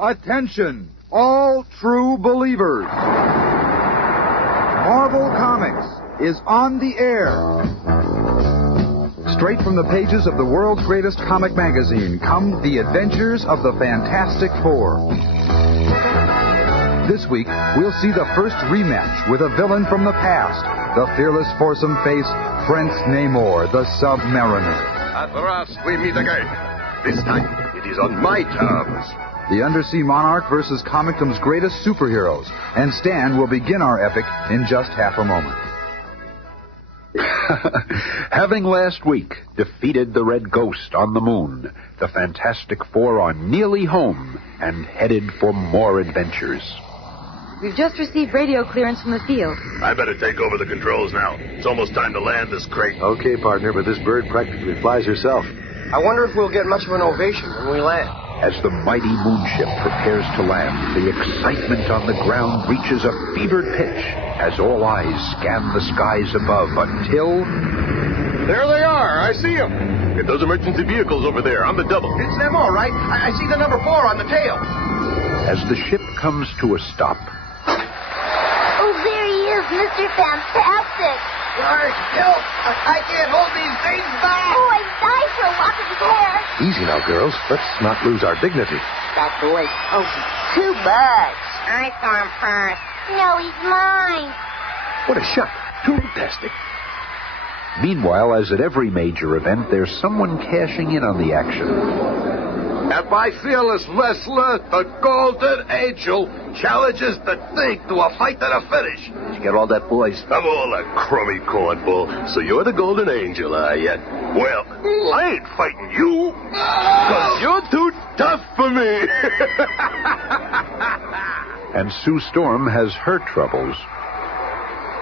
Attention, all true believers. Marvel Comics is on the air. Straight from the pages of the world's greatest comic magazine come the adventures of the Fantastic Four. This week, we'll see the first rematch with a villain from the past, the fearless foursome face, Prince Namor, the submariner. At last we meet again. This time, it is on my terms. The undersea monarch versus Comicdom's greatest superheroes. And Stan will begin our epic in just half a moment. Having last week defeated the Red Ghost on the moon, the Fantastic Four are nearly home and headed for more adventures. We've just received radio clearance from the field. I better take over the controls now. It's almost time to land this crate. Okay, partner, but this bird practically flies herself. I wonder if we'll get much of an ovation when we land. As the mighty moonship prepares to land, the excitement on the ground reaches a fevered pitch as all eyes scan the skies above until... There they are. I see them. Get those emergency vehicles over there. I'm the double. It's them all right. I see the number 4 on the tail. As the ship comes to a stop... Oh, there he is, Mr. Fantastic. Sorry, help. I can't hold these things back. Oh, I died for a lock of his hair. Easy now, girls. Let's not lose our dignity. That boy, oh, he's too much. I saw him first. No, he's mine. What a shot. Too fantastic. Meanwhile, as at every major event, there's someone cashing in on the action. And my fearless wrestler, the Golden Angel, challenges the Thing to a fight to the finish. Did you get all that, boys? I'm all a crummy cornball. So you're the Golden Angel, are you? Well, I ain't fighting you, because you're too tough for me. And Sue Storm has her troubles.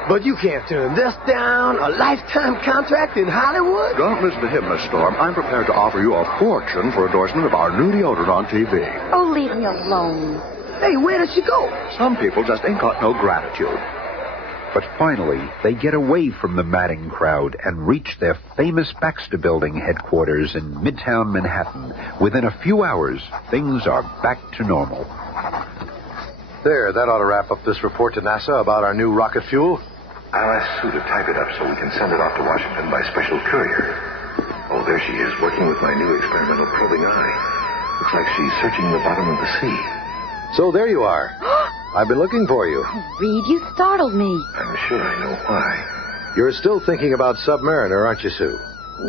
But you can't turn this down. A lifetime contract in Hollywood? Don't listen to him, Miss Storm. I'm prepared to offer you a fortune for endorsement of our new deodorant on TV. Oh, leave me alone. Hey, where did she go? Some people just ain't got no gratitude. But finally, they get away from the madding crowd and reach their famous Baxter Building headquarters in Midtown Manhattan. Within a few hours, things are back to normal. There, that ought to wrap up this report to NASA about our new rocket fuel. I'll ask Sue to type it up so we can send it off to Washington by special courier. Oh, there she is, working with my new experimental probing eye. Looks like she's searching the bottom of the sea. So there you are. I've been looking for you. Oh, Reed, you startled me. I'm sure I know why. You're still thinking about Submariner, aren't you, Sue?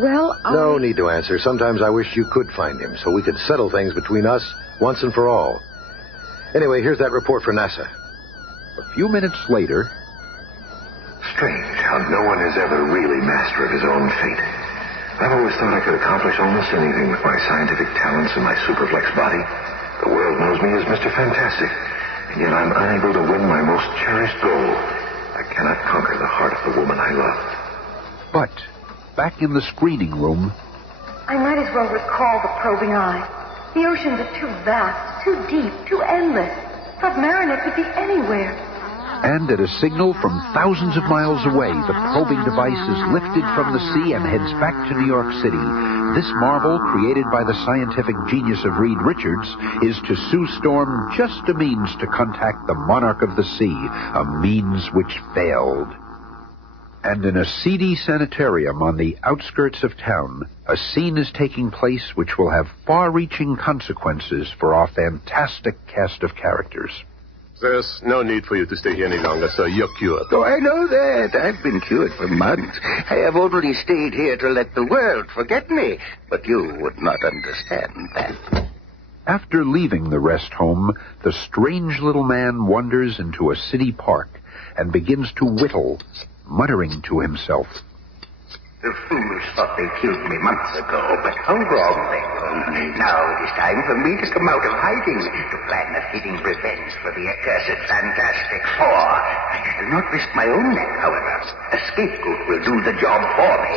Well, No need to answer. Sometimes I wish you could find him so we could settle things between us once and for all. Anyway, here's that report for NASA. A few minutes later... Strange how no one is ever really master of his own fate. I've always thought I could accomplish almost anything with my scientific talents and my superflex body. The world knows me as Mr. Fantastic, and yet I'm unable to win my most cherished goal. I cannot conquer the heart of the woman I loved. But, back in the screening room... I might as well recall the probing eye. The oceans are too vast, too deep, too endless. Submariner could be anywhere. And at a signal from thousands of miles away, the probing device is lifted from the sea and heads back to New York City. This marvel, created by the scientific genius of Reed Richards, is to Sue Storm just a means to contact the monarch of the sea, a means which failed. And in a seedy sanitarium on the outskirts of town, a scene is taking place which will have far-reaching consequences for our fantastic cast of characters. There's no need for you to stay here any longer, sir. You're cured. Oh, I know that. I've been cured for months. I have only stayed here to let the world forget me. But you would not understand that. After leaving the rest home, the strange little man wanders into a city park and begins to whittle, muttering to himself. The fools thought they killed me months ago, but how wrong they were. Now it is time for me to come out of hiding to plan a fitting revenge for the accursed Fantastic Four. I shall not risk my own neck, however. A scapegoat will do the job for me.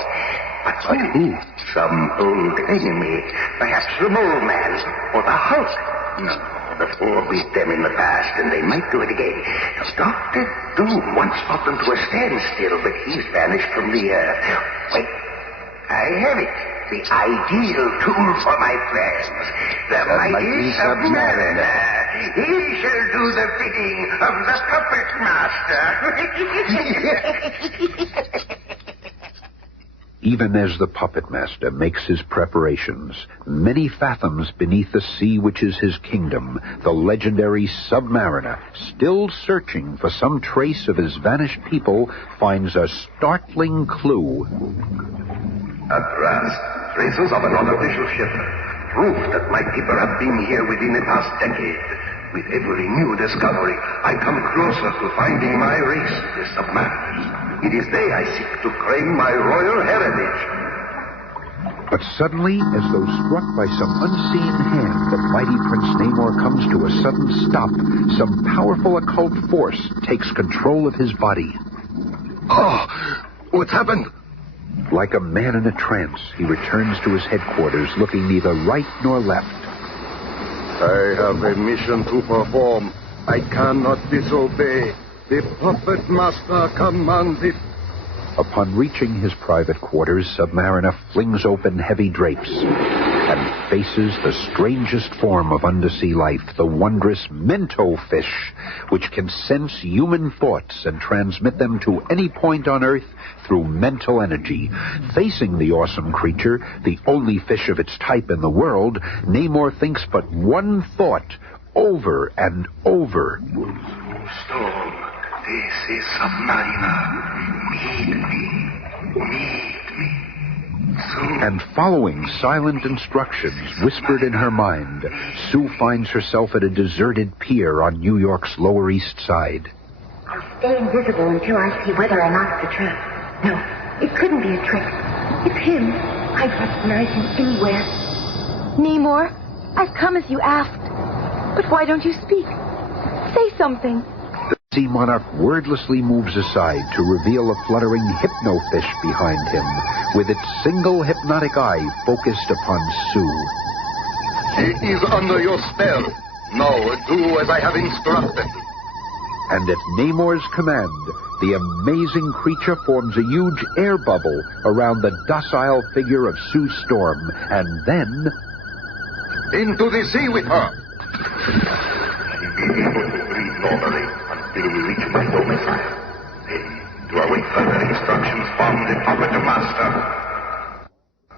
But who? Some old enemy. Perhaps the Mole Man or the Hulk. No, the Four beat them in the past, and they might do it again. Dr. Doom once brought them to a standstill, but he's vanished from the earth. Wait, I have it. the ideal tool for my plans. The mighty submariner. He shall do the bidding of the puppet master. Even as the puppet master makes his preparations, many fathoms beneath the sea which is his kingdom, the legendary submariner, still searching for some trace of his vanished people, finds a startling clue. At last, traces of an unofficial ship. Proof that my people have been here within the past decade. With every new discovery, I come closer to finding my race, the submariners. It is they I seek to claim my royal heritage. But suddenly, as though struck by some unseen hand, the mighty Prince Namor comes to a sudden stop. Some powerful occult force takes control of his body. Oh, what's happened? Like a man in a trance, he returns to his headquarters, looking neither right nor left. I have a mission to perform. I cannot disobey. The puppet master commands it. Upon reaching his private quarters, Submariner flings open heavy drapes and faces the strangest form of undersea life, the wondrous Mento fish, which can sense human thoughts and transmit them to any point on Earth through mental energy. Facing the awesome creature, the only fish of its type in the world, Namor thinks but one thought over and over. Storm, this is Submariner. Meet me. Soon. And following silent instructions whispered in her mind, Sue finds herself at a deserted pier on New York's Lower East Side. I'll stay invisible until I see whether or not it's a trap. No, it couldn't be a trick. It's him. I'd recognize him anywhere. Namor, I've come as you asked. But why don't you speak? Say something. The sea monarch wordlessly moves aside to reveal a fluttering hypnofish behind him, with its single hypnotic eye focused upon Sue. He is under your spell. Now do as I have instructed. And at Namor's command, the amazing creature forms a huge air bubble around the docile figure of Sue Storm, and then... Into the sea with her. Breathe normally until we reach my domicile. Then to await further instructions from the puppet master.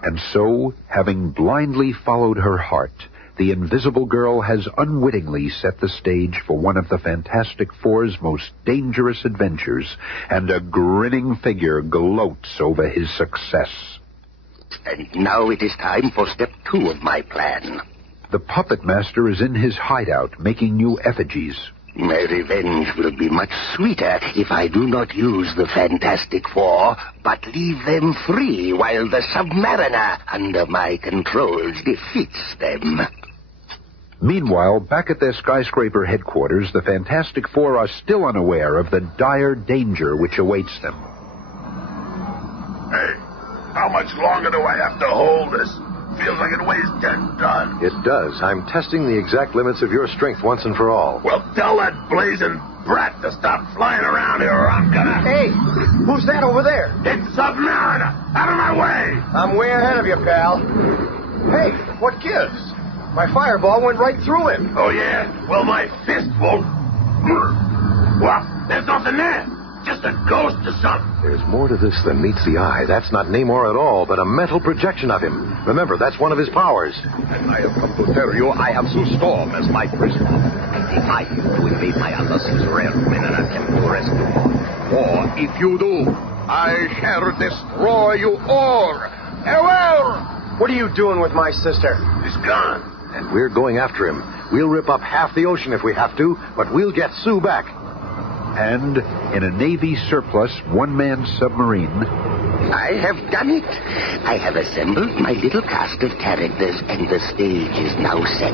And so, having blindly followed her heart, the Invisible Girl has unwittingly set the stage for one of the Fantastic Four's most dangerous adventures, and a grinning figure gloats over his success. And now it is time for step 2 of my plan. The puppet master is in his hideout, making new effigies. My revenge will be much sweeter if I do not use the Fantastic Four, but leave them free while the Submariner, under my controls, defeats them. Meanwhile, back at their skyscraper headquarters, the Fantastic Four are still unaware of the dire danger which awaits them. Hey, how much longer do I have to hold this? Feels like it weighs 10 tons. It does. I'm testing the exact limits of your strength once and for all. Well, tell that blazing brat to stop flying around here or I'm gonna... Hey, who's that over there? It's Submariner! Out of my way! I'm way ahead of you, pal. Hey, what gives? My fireball went right through him. Oh, yeah? Well, my fist won't... Well, there's nothing there. Just a ghost or something. There's more to this than meets the eye. That's not Namor at all, but a mental projection of him. Remember, that's one of his powers. And I have come to tell you I have Sue Storm as my prisoner. I defy you to invade my Undersea's realm in an attempt to rescue her. For if you do, I shall destroy you all. Farewell! What are you doing with my sister? He's gone. And we're going after him. We'll rip up half the ocean if we have to, but we'll get Sue back. And, in a Navy surplus one-man submarine... I have done it. I have assembled my little cast of characters, and the stage is now set.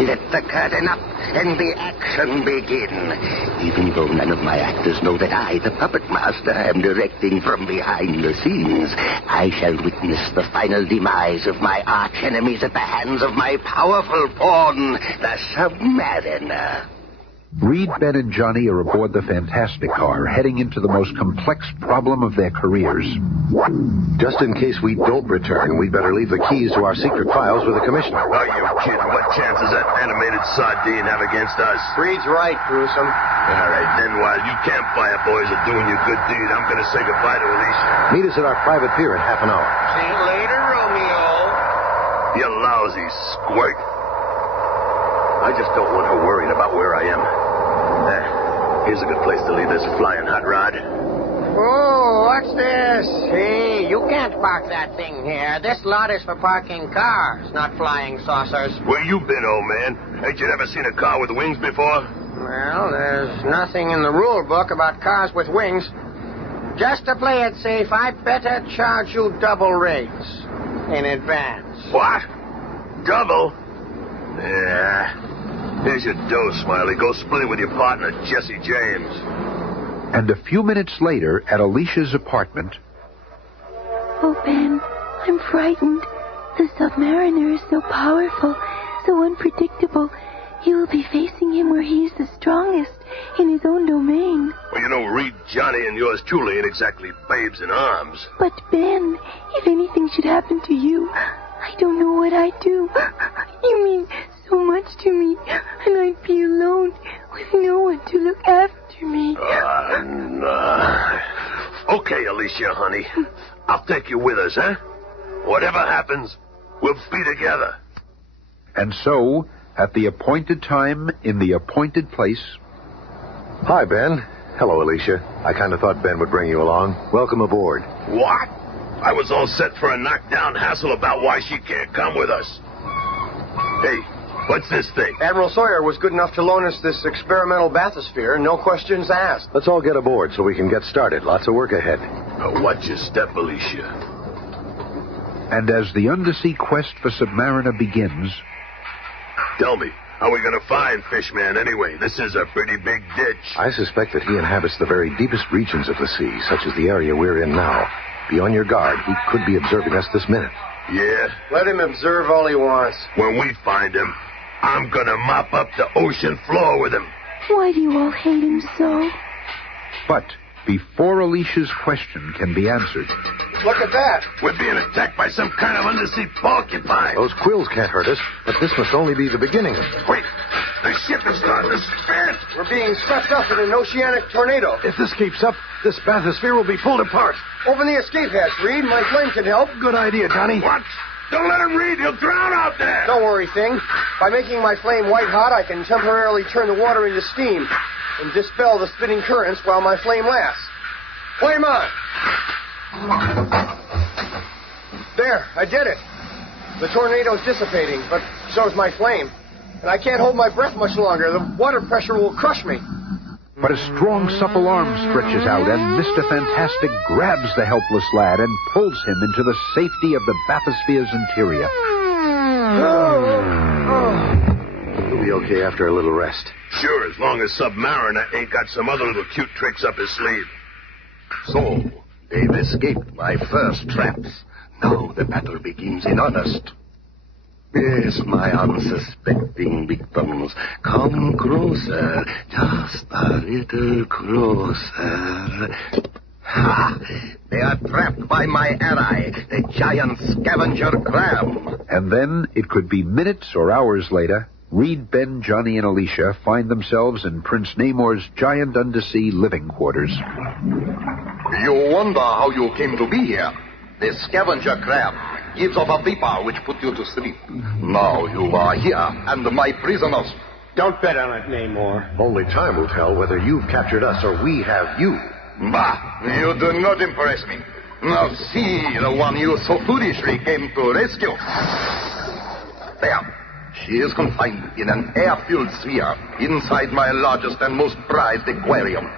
Let the curtain up, and the action begin. Even though none of my actors know that I, the puppet master, am directing from behind the scenes, I shall witness the final demise of my arch-enemies at the hands of my powerful pawn, the Submariner. Reed, Ben, and Johnny are aboard the Fantastic Car, heading into the most complex problem of their careers. Just in case we don't return, we'd better leave the keys to our secret files with the commissioner. Are you kidding? What chance does that animated sardine have against us? Reed's right, Gruesome. All right, then while you campfire boys are doing your good deed, I'm going to say goodbye to Alicia. Meet us at our private pier in half an hour. See you later, Romeo. You lousy squirt. I just don't want her worried about where I am. Here's a good place to leave this flying hot rod. Oh, what's this? Hey, you can't park that thing here. This lot is for parking cars, not flying saucers. Where you been, old man? Ain't you never seen a car with wings before? Well, there's nothing in the rule book about cars with wings. Just to play it safe, I'd better charge you double rates in advance. What? Double? Yeah. Here's your dough, Smiley. Go split it with your partner, Jesse James. And a few minutes later, at Alicia's apartment... Oh, Ben, I'm frightened. The submariner is so powerful, so unpredictable. You will be facing him where he is the strongest, in his own domain. Well, you know, Reed, Johnny, and yours truly ain't exactly babes in arms. But, Ben, if anything should happen to you, I don't know what I'd do. You mean so much to me, and I'd be alone with no one to look after me. Okay, Alicia, honey. I'll take you with us, huh? Whatever happens, we'll be together. And so, at the appointed time, in the appointed place... Hi, Ben. Hello, Alicia. I kind of thought Ben would bring you along. Welcome aboard. What? I was all set for a knockdown hassle about why she can't come with us. Hey, what's this thing? Admiral Sawyer was good enough to loan us this experimental bathysphere, no questions asked. Let's all get aboard so we can get started. Lots of work ahead. Watch your step, Alicia. And as the undersea quest for Submariner begins... Tell me, how are we going to find Fishman anyway? This is a pretty big ditch. I suspect that he inhabits the very deepest regions of the sea, such as the area we're in now. Be on your guard. He could be observing us this minute. Yeah? Let him observe all he wants. When we find him, I'm going to mop up the ocean floor with him. Why do you all hate him so? But before Alicia's question can be answered... Look at that. We're being attacked by some kind of undersea porcupine. Those quills can't hurt us, but this must only be the beginning. Wait, the ship is starting to spin. We're being swept up in an oceanic tornado. If this keeps up, this bathysphere will be pulled apart. Open the escape hatch, Reed. My flame can help. Good idea, Johnny. What? Don't let him read. He'll drown out there. Don't worry, Thing. By making my flame white hot, I can temporarily turn the water into steam and dispel the spinning currents while my flame lasts. Flame on. There, I did it. The tornado's dissipating, but so's my flame. And I can't hold my breath much longer. The water pressure will crush me. But a strong, supple arm stretches out, and Mr. Fantastic grabs the helpless lad and pulls him into the safety of the bathysphere's interior. We'll be okay after a little rest. Sure, as long as Submariner ain't got some other little cute tricks up his sleeve. So, they've escaped my first traps. Now the battle begins in earnest. Yes, my unsuspecting victims, come closer, just a little closer. Ha! They are trapped by my ally, the giant scavenger crab. And then, it could be minutes or hours later, Reed, Ben, Johnny, and Alicia find themselves in Prince Namor's giant undersea living quarters. You wonder how you came to be here. The scavenger crab gives off a vapor which put you to sleep. Now you are here, and my prisoners. Don't bet on it, Namor. Only time will tell whether you've captured us or we have you. Bah, you do not impress me. Now see the one you so foolishly came to rescue. There. She is confined in an air-filled sphere inside my largest and most prized aquarium,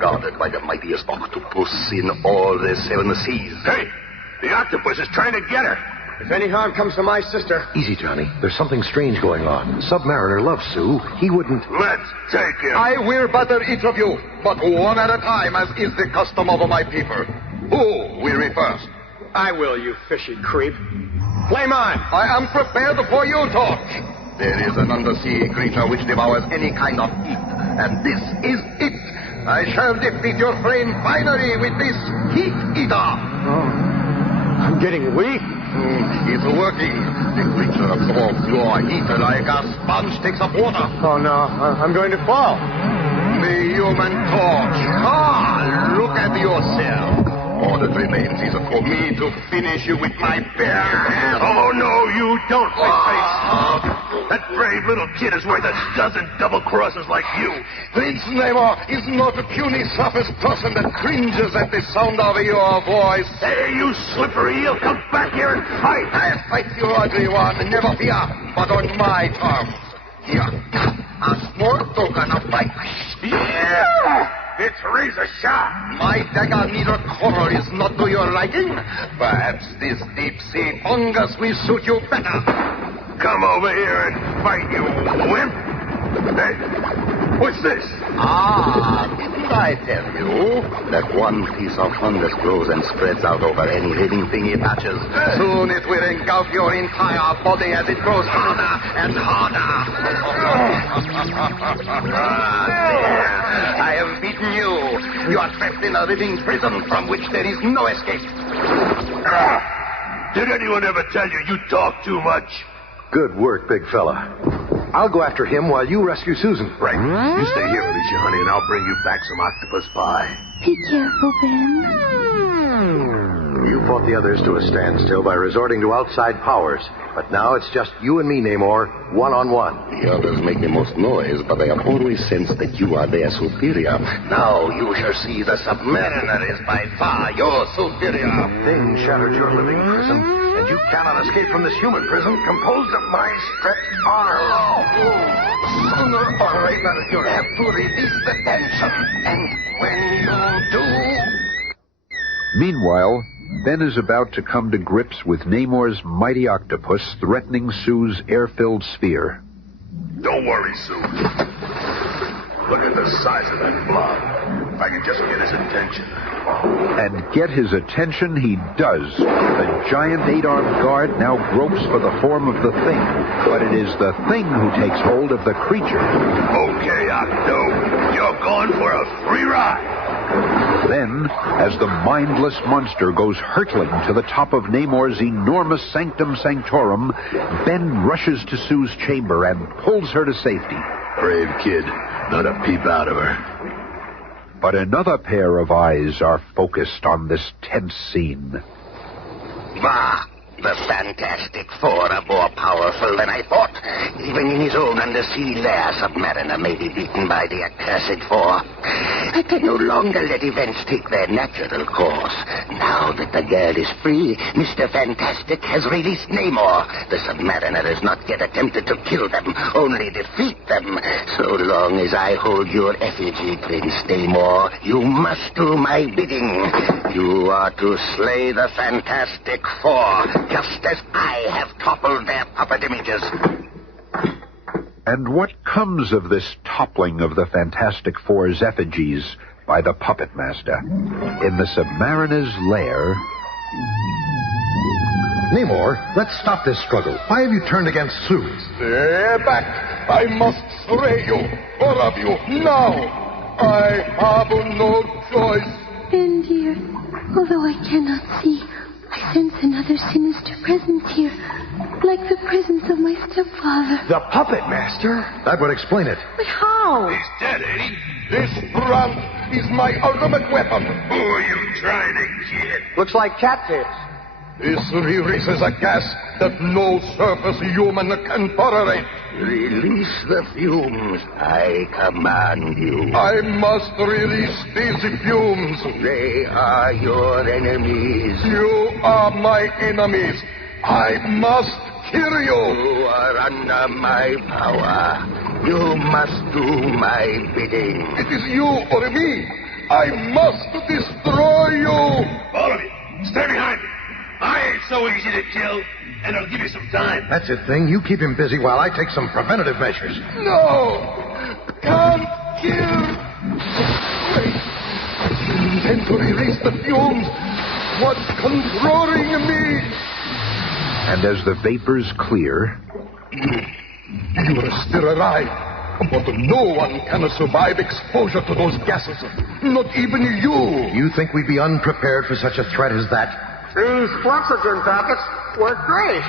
guarded by the mightiest octopus in all the seven seas. Hey, the octopus is trying to get her. If any harm comes to my sister... Easy, Johnny. There's something strange going on. Submariner loves Sue. He wouldn't... Let's take him. I will batter each of you, but one at a time, as is the custom of my people. Who will be first? I will, you fishy creep. Flame on! I am prepared for you, Torch. There is an undersea creature which devours any kind of heat. And this is it. I shall defeat your flame finally with this heat eater. I'm getting weak. It's working. The creature absorbs your heat like a sponge takes up water. Oh, no. I'm going to fall. The human torch. Look at yourself. All that remains is for me to finish you with my bare hands. Oh, no, you don't, face. That brave little kid is worth a dozen double crosses like you. Prince Namor is not a puny surface person that cringes at the sound of your voice. Hey, you slippery eel, come back here and fight. I'll fight you, ugly one, never fear, but on my terms. Here, a small token of my... Yeah! It's razor sharp. My dagger needle coral is not to your liking. Perhaps this deep-sea fungus will suit you better. Come over here and fight, you wimp. Hey, what's this? Didn't I tell you that one piece of fungus grows and spreads out over any living thing it touches? Soon it will engulf your entire body as it grows harder and harder. There. I have beaten you. You are trapped in a living prison from which there is no escape. Did anyone ever tell you you talk too much? Good work, big fella. I'll go after him while you rescue Susan. Right. You stay here, Alicia, honey, and I'll bring you back some octopus pie. Be careful, Ben. You fought the others to a standstill by resorting to outside powers. But now it's just you and me, Namor, one-on-one. The others make the most noise, but I have always sensed that you are their superior. Now you shall see the submariner is by far your superior. Thing shattered your living prison, and you cannot escape from this human prison composed of my stretched honor law. Sooner or later, you'll have to release the tension. And when you do... Meanwhile, Ben is about to come to grips with Namor's mighty octopus threatening Sue's air-filled sphere. Don't worry, Sue. Look at the size of that blob. I can just get his attention. And get his attention he does. The giant 8-armed guard now gropes for the form of the Thing, but it is the Thing who takes hold of the creature. Okay, Octo. You're going for a free ride. Then, as the mindless monster goes hurtling to the top of Namor's enormous sanctum sanctorum, Ben rushes to Sue's chamber and pulls her to safety. Brave kid. Not a peep out of her. But another pair of eyes are focused on this tense scene. Bah! The Fantastic Four are more powerful than I thought. Even in his own undersea lair, Submariner may be beaten by the accursed Four. I can no longer let events take their natural course. Now that the girl is free, Mr. Fantastic has released Namor. The Submariner has not yet attempted to kill them, only defeat them. So long as I hold your effigy, Prince Namor, you must do my bidding. You are to slay the Fantastic Four, just as I have toppled their puppet images. And what comes of this toppling of the Fantastic Four's effigies by the Puppet Master? In the Submariner's lair... Namor, let's stop this struggle. Why have you turned against Sue? Stay back. I must slay you. All of you, now. I have no choice. Ben, dear, although I cannot see, I sense another sinister presence here, like the presence of my stepfather. The Puppet Master? That would explain it. But how? He's dead, ain't he? This brand is my ultimate weapon. Who are you trying to get? Looks like catfish. This releases a gas that no surface human can tolerate. Release the fumes. I command you. I must release these fumes. They are your enemies. You are my enemies. I must kill you. You are under my power. You must do my bidding. It is you or me. I must destroy you. All of you, stay behind me. I ain't so easy to kill, and I'll give you some time. That's it, Thing. You keep him busy while I take some preventative measures. No! Can't kill! Wait. Intend to release the fumes. What's controlling me? And as the vapors clear... You are still alive. But no one can survive exposure to those gases. Not even you. You think we'd be unprepared for such a threat as that? These oxygen packets work great.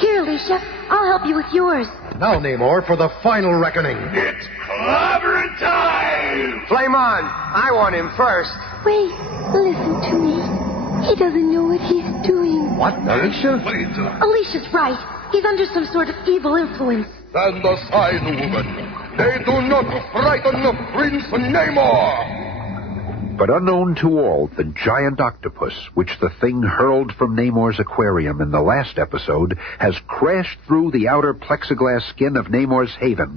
Here, Alicia, I'll help you with yours. Now, Namor, for the final reckoning. It's clobbering time! Flame on. I want him first. Wait, listen to me. He doesn't know what he's doing. What, Alicia? Alicia's right. He's under some sort of evil influence. Stand aside, woman. They do not frighten Prince Namor. But unknown to all, the giant octopus, which the thing hurled from Namor's aquarium in the last episode, has crashed through the outer plexiglass skin of Namor's haven.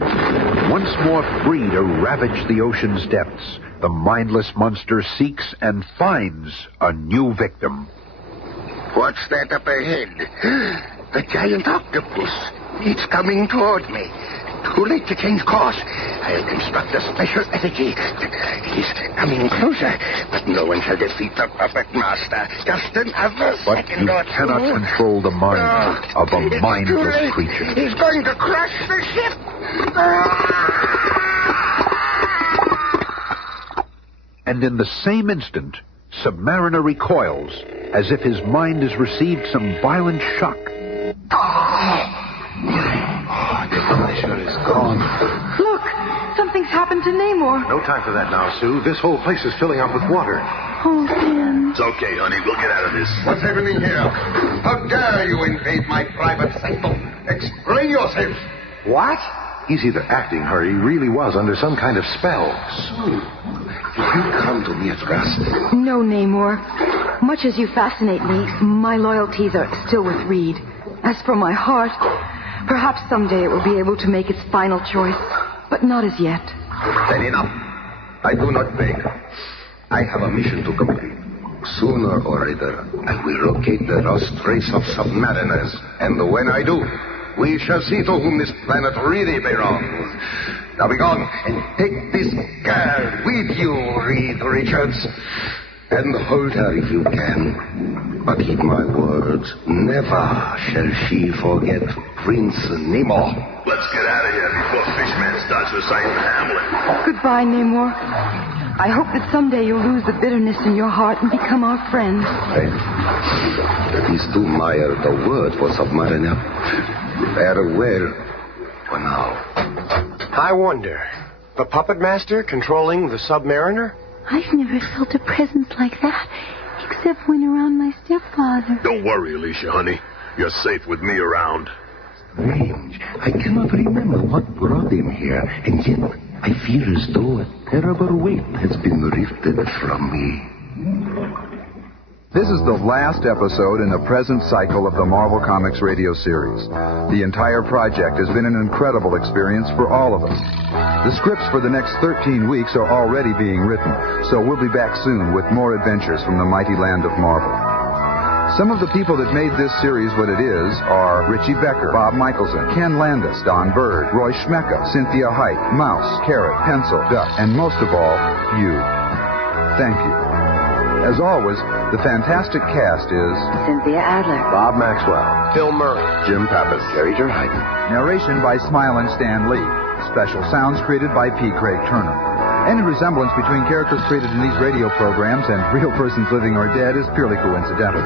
Once more free to ravage the ocean's depths, the mindless monster seeks and finds a new victim. What's that up ahead? The giant octopus. It's coming toward me. Too late to change course. I'll construct a special effigy. He's coming closer, but no one shall defeat the puppet master. Just another But second you or two. cannot control the mind of a It's too mindless late. creature. He's going to crush the ship. And in the same instant, Submariner recoils, as if his mind has received some violent shock. The Punisher is gone. Look, something's happened to Namor. No time for that now, Sue. This whole place is filling up with water. Oh, Ben. It's okay, honey. We'll get out of this. What's happening here? How dare you invade my private sanctum? Explain yourself. What? He's either acting or he really was under some kind of spell. Sue, did you come to me at last? No, Namor. Much as you fascinate me, my loyalties are still with Reed. As for my heart, perhaps someday it will be able to make its final choice, but not as yet. Then enough. I do not beg. I have a mission to complete. Sooner or later, I will locate the lost race of submariners. And when I do, we shall see to whom this planet really belongs. Now be gone and take this girl with you, Reed Richards. And hold her if you can. But heed my words. Never shall she forget Prince Namor. Let's get out of here before Fishman starts reciting Hamlet. Goodbye, Namor. I hope that someday you'll lose the bitterness in your heart and become our friend. That is too mild a word for Submariner. Farewell for now. I wonder, the puppet master controlling the Submariner? I've never felt a presence like that, except when around my stepfather. Don't worry, Alicia, honey. You're safe with me around. Strange. I cannot remember what brought him here, and yet I feel as though a terrible weight has been lifted from me. This is the last episode in the present cycle of the Marvel Comics radio series. The entire project has been an incredible experience for all of us. The scripts for the next 13 weeks are already being written, so we'll be back soon with more adventures from the mighty land of Marvel. Some of the people that made this series what it is are Richie Becker, Bob Michelson, Ken Landis, Don Bird, Roy Schmecka, Cynthia Height, Mouse, Carrot, Pencil, Duck, and most of all, you. Thank you. As always, the fantastic cast is Cynthia Adler, Bob Maxwell, Bill Murray, Jim Pappas, Jerry Gerheiden. narration by Smile and Stan Lee. Special sounds created by P. Craig Turner. Any resemblance between characters created in these radio programs and real persons living or dead is purely coincidental.